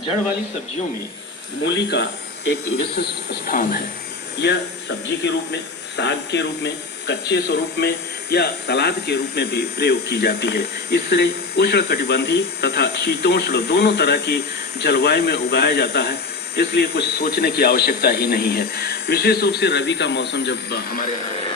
जड़ वाली सब्जियों में मूली का एक विशिष्ट स्थान है। यह सब्जी के रूप में, साग के रूप में, कच्चे स्वरूप में या सलाद के रूप में भी प्रयोग की जाती है। इसे उष्णकटिबंधीय तथा शीतोष्ण दोनों तरह की जलवायु में उगाया जाता है, इसलिए कुछ सोचने की आवश्यकता ही नहीं है। विशेष रूप से रबी का मौसम जब हमारे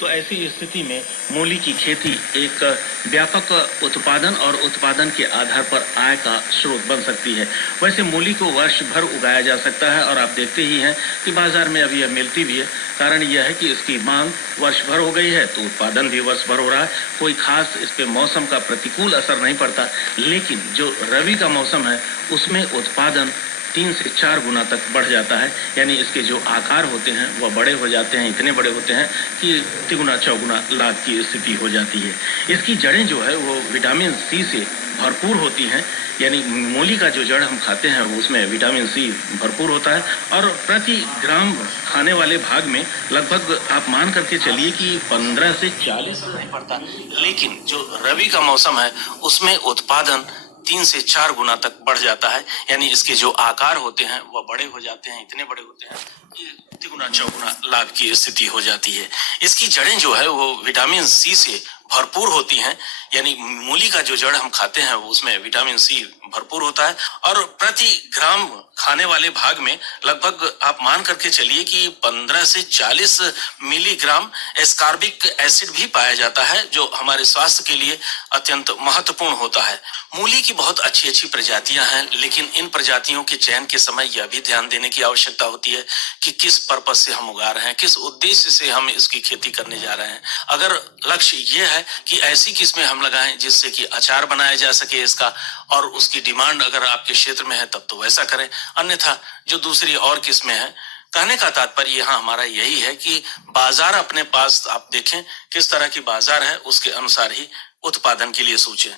तो ऐसी स्थिति में मूली की खेती एक व्यापक उत्पादन और उत्पादन के आधार पर आय का स्रोत बन सकती है। वैसे मूली को वर्ष भर उगाया जा सकता है और आप देखते ही हैं कि बाजार में अभी यह मिलती भी है। कारण यह है कि इसकी मांग वर्ष भर हो गई है तो उत्पादन भी वर्ष भर हो रहा है। कोई खास इस पे मौसम का प्रतिकूल असर नहीं पड़ता, लेकिन जो रबी का मौसम है उसमें उत्पादन 3 से 4 गुना तक बढ़ जाता है। यानी इसके जो आकार होते हैं वह बड़े हो जाते हैं, इतने बड़े होते हैं कि तिगुना चौगुना लाभ की स्थिति हो जाती है। इसकी जड़ें जो है वो विटामिन सी से भरपूर होती हैं। यानी मूली का जो जड़ हम खाते हैं उसमें विटामिन सी भरपूर होता है और प्रति ग्राम खाने वाले भाग में लगभग आप मान करके चलिए कि 15 से 40 नहीं पड़ता, लेकिन जो रबी का मौसम है उसमें उत्पादन 3 से 4 गुना तक बढ़ जाता है। यानी इसके जो आकार होते हैं वह बड़े हो जाते हैं, इतने बड़े होते हैं कि तिगुना चौगुना लाभ की स्थिति हो जाती है। इसकी जड़ें जो है वो विटामिन सी से भरपूर होती हैं। यानी मूली का जो जड़ हम खाते हैं उसमें विटामिन सी भरपूर होता है और प्रति ग्राम खाने वाले भाग में लगभग आप मान करके चलिए कि 15 से 40 मिलीग्राम एस्कॉर्बिक एसिड भी पाया जाता है, जो हमारे स्वास्थ्य के लिए अत्यंत महत्वपूर्ण होता है। मूली की बहुत अच्छी अच्छी प्रजातियां हैं, लेकिन इन प्रजातियों के चयन के समय यह भी ध्यान देने की आवश्यकता होती है कि किस पर्पज से हम उगा रहे हैं, किस उद्देश्य से हम इसकी खेती करने जा रहे हैं। अगर लक्ष्य ये है कि ऐसी किस्में हम लगाएं जिससे कि अचार बनाया जा सके इसका और उसकी डिमांड अगर आपके क्षेत्र में है तब तो वैसा करें, अन्यथा जो दूसरी और किस्में हैं। कहने का तात्पर्य यहाँ हमारा यही है कि बाजार अपने पास आप देखें किस तरह की बाजार है, उसके अनुसार ही उत्पादन के लिए सोचें।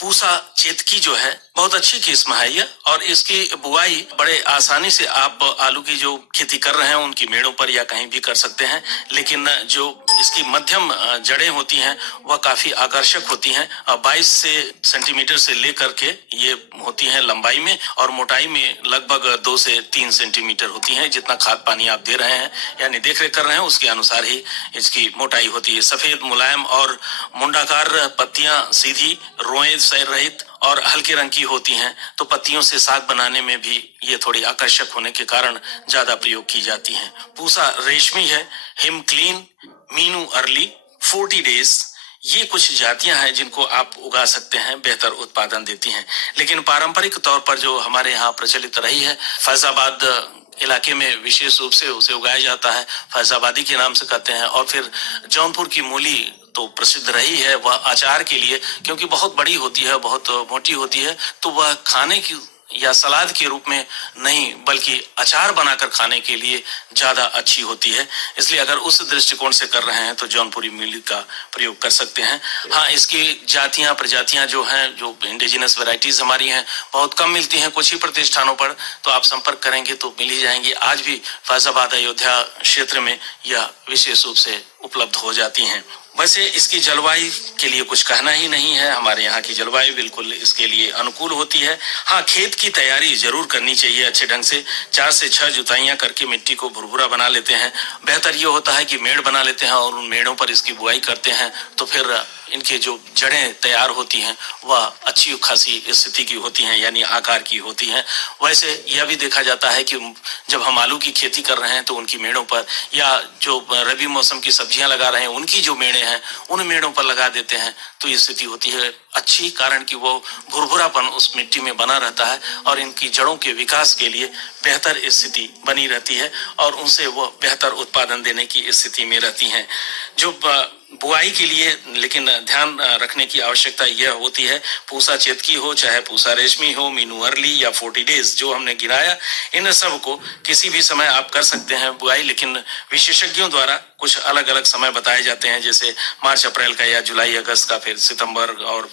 पूसा चेतकी जो है बहुत अच्छी किस्म है यह, और इसकी बुआई बड़े आसानी से आप आलू की जो खेती कर रहे हैं उनकी मेड़ों पर या कहीं भी कर सकते हैं, लेकिन जो इसकी मध्यम जड़ें होती हैं वह काफी आकर्षक होती हैं। 22 सेंटीमीटर से लेकर के ये होती हैं लंबाई में और मोटाई में लगभग 2 से 3 सेंटीमीटर होती हैं। जितना खाद पानी आप दे रहे हैं यानी देख रेख कर रहे हैं उसके अनुसार ही इसकी मोटाई होती है। सफेद मुलायम और मुंडाकार पत्तियां सीधी रोए सैर रहित और हल्के रंग की होती हैं, तो पत्तियों से साग बनाने में भी ये थोड़ी आकर्षक होने के कारण ज्यादा प्रयोग की जाती हैं। पूसा रेशमी है, him clean, Meenu early, 40 days, ये कुछ जातियां हैं जिनको आप उगा सकते हैं, बेहतर उत्पादन देती हैं। लेकिन पारंपरिक तौर पर जो हमारे यहाँ प्रचलित रही है, फैजाबाद इलाके में विशेष रूप से उसे उगाया जाता है, फैजाबादी के नाम से कहते हैं। और फिर जौनपुर की मूली तो प्रसिद्ध रही है वह अचार के लिए, क्योंकि बहुत बड़ी होती है, बहुत मोटी होती है, तो वह खाने की या सलाद के रूप में नहीं बल्कि अचार बनाकर खाने के लिए ज्यादा अच्छी होती है। इसलिए अगर उस दृष्टिकोण से कर रहे हैं तो जौनपुरी मूली का प्रयोग कर सकते हैं। हाँ, इसकी जातियां प्रजातियां जो हैं, जो इंडिजिनस वैरायटीज हमारी हैं, बहुत कम मिलती हैं कुछ ही प्रतिष्ठानों पर, तो आप संपर्क करेंगे तो मिल ही जाएंगी। आज भी फैजाबाद अयोध्या क्षेत्र में यह विशेष रूप से उपलब्ध हो जाती हैं। वैसे इसकी जलवायु के लिए कुछ कहना ही नहीं है, हमारे यहाँ की जलवायु बिल्कुल इसके लिए अनुकूल होती है। हाँ, खेत की तैयारी जरूर करनी चाहिए अच्छे ढंग से। 4 से 6 जुताइयां करके मिट्टी को भुरभुरा बना लेते हैं। बेहतर ये होता है कि मेड़ बना लेते हैं और उन मेड़ों पर इसकी बुआई करते हैं, तो फिर इनके जो जड़ें तैयार होती हैं वह अच्छी खासी स्थिति की होती हैं, यानी आकार की होती हैं। वैसे यह भी देखा जाता है कि जब हम आलू की खेती कर रहे हैं तो उनकी मेड़ों पर, या जो रबी मौसम की सब्जियां लगा रहे हैं उनकी जो मेड़े हैं उन मेड़ों पर लगा देते हैं, तो ये स्थिति होती है अच्छी, कारण कि वो भुरभुरापन उस मिट्टी में बना रहता है और इनकी जड़ों के विकास के लिए बेहतर स्थिति बनी रहती है और उनसे वो बेहतर उत्पादन देने की स्थिति में रहती हैं। जो बुआई के लिए लेकिन ध्यान रखने की आवश्यकता यह होती है, पूसा चेतकी हो चाहे पूसा रेशमी हो, मीनू अर्ली या 40 डेज जो हमने गिनाया, इन सब को किसी भी समय आप कर सकते हैं बुआई, लेकिन विशेषज्ञों द्वारा कुछ अलग अलग समय बताए जाते हैं, जैसे मार्च अप्रैल का या जुलाई अगस्त का, फिर सितंबर और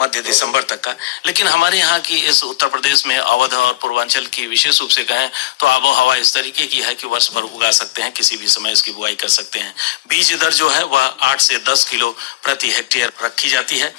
मध्य दिसंबर तक का। लेकिन हमारे यहाँ की इस उत्तर प्रदेश में अवध और पूर्वांचल की विशेष रूप से कहें तो आबो हवा इस तरीके की है कि वर्ष भर उगा सकते हैं, किसी भी समय इसकी बुआई कर सकते हैं। बीज दर जो है वह 8 से 10 किलो प्रति हेक्टेयर रखी जाती है।